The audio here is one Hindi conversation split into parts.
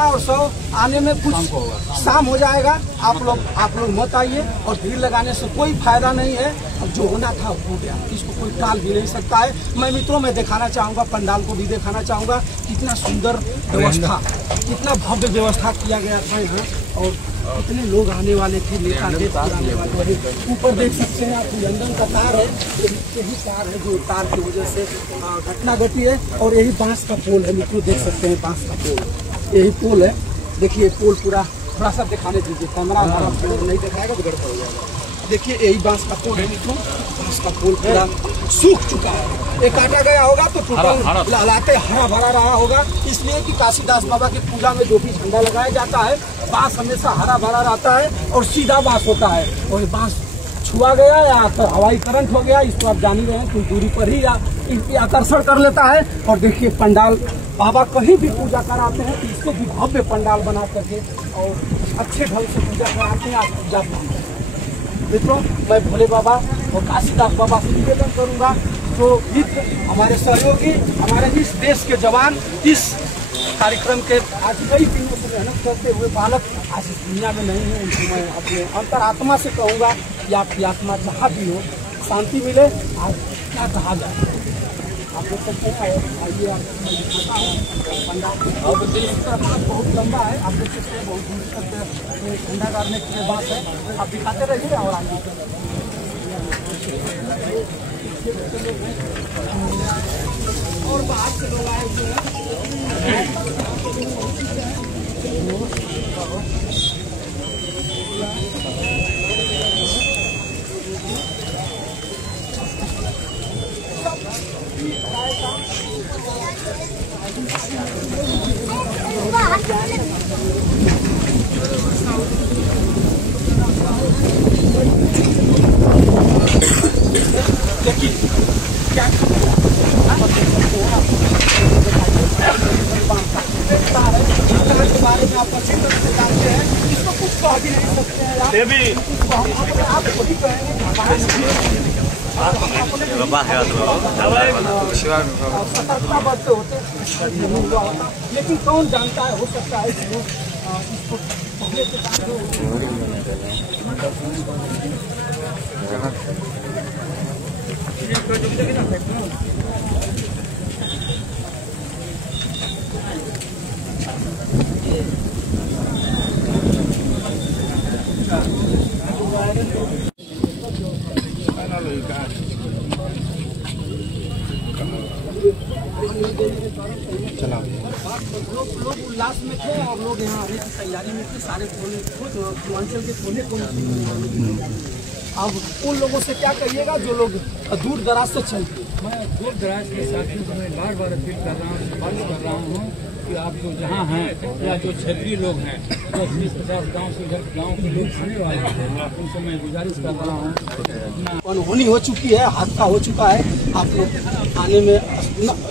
और 100 आने में कुछ शाम हो जाएगा। आप लोग मत आइए, और भीड़ लगाने से कोई फायदा नहीं है। और जो होना था हो गया, इसको कोई टाल भी नहीं सकता है। मैं मित्रों में दिखाना चाहूँगा, पंडाल को भी दिखाना चाहूँगा, कितना सुंदर व्यवस्था, कितना भव्य व्यवस्था किया गया था यहाँ। और कितने लोग आने वाले थे, नेता आने वाले। ऊपर देख सकते हैं आप, लंदन का तार है, यही तार है जो तार की वजह से घटना घटी है। और यही बांस का पोल है मित्रों, देख सकते हैं बांस का पोल, यही पोल है। देखिए पोल पूरा, थोड़ा सा दिखाने दीजिए, कैमरा नहीं दिखाएगा तो गड़बड़ हो जाएगा। देखिए यही बांस का पोल है मित्रों, बांस का पोल पूरा सूख चुका है। ये काटा गया होगा तो टोटल लहलाते हरा भरा रहा होगा, इसलिए कि काशीदास बाबा की पूजा में जो भी झंडा लगाया जाता है, बांस हमेशा हरा भरा रहता है और सीधा बांस होता है। और ये बांस छुआ गया या हवाई करंट हो गया, इसको आप जान ही रहे हैं, कुछ दूरी पर ही आकर्षण कर लेता है। और देखिए पंडाल, बाबा कहीं भी पूजा कराते हैं तो इसको भी भव्य पंडाल बना करके और अच्छे ढंग से पूजा कराते हैं। आप पूजा मित्रों, मैं भोले बाबा और काशीदास बाबा से निवेदन करूंगा, जो मित्र हमारे सहयोगी, हमारे इस देश के जवान, इस कार्यक्रम के आज कई दिनों से मेहनत करते हुए बालक आज इस दुनिया में नहीं है, उनको मैं अपने अंतरात्मा से कहूँगा कि आपकी आत्मा जहाँ भी हो शांति मिले। आज क्या कहा जाए, आप देख सकते हैं, आइए आप पंडाल बहुत लंबा है, आप देख सकते हैं, बहुत दूर तक ठंडा करने की बात है। आप दिखाते रहिए और आगे और बाहर से लोग आए हुए हैं। देखिए क्या के बारे में आप अच्छी तरह से जानते हैं, इसको कुछ कह भी नहीं सकते हैं आप वही कहेंगे। सतर्कता बरतते होते, लेकिन कौन जानता है, हो सकता है इसको पहले चला लोग उल्लास में थे और लोग यहाँ आने की तैयारी में थे, सारे पूर्वांचल के कोने। अब उन लोगों से क्या कहिएगा जो लोग दूर दराज से चलते? मैं दूर दराज के साथियों को मैं बार बार अपील कर रहा हूँ कि आप जो जहाँ हैं या जो क्षेत्रीय लोग हैं, 10-20-50 गाँव से उधर गाँव के लोग आने वाले हैं, उनसे मैं गुजारिश कर रहा हूँ। अनहोनी हो चुकी है, हादसा हो चुका है, आप लोग आने में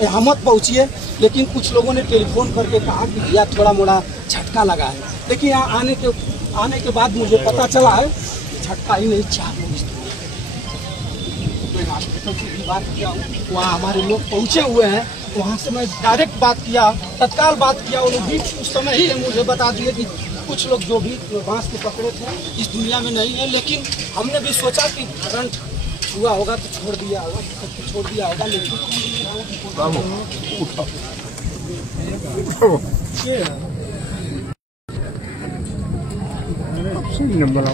यहाँ मत पहुँचिए। लेकिन कुछ लोगों ने टेलीफोन करके कहा कि भैया थोड़ा मोड़ा झटका लगा है, लेकिन यहाँ आने के बाद मुझे पता चला है झटका ही नहीं, 4 लोग इस हॉस्पिटल से भी बात किया हूँ, वहाँ हमारे लोग पहुँचे हुए हैं, वहाँ से मैं डायरेक्ट बात किया, तत्काल बात किया। वो लोग भी उस समय ही मुझे बता दिए कि कुछ लोग जो भी बांस के पकड़े थे इस दुनिया में नहीं है। लेकिन हमने भी सोचा कि करंट हुआ होगा तो छोड़ दिया होगा, लेकिन नंबर आओ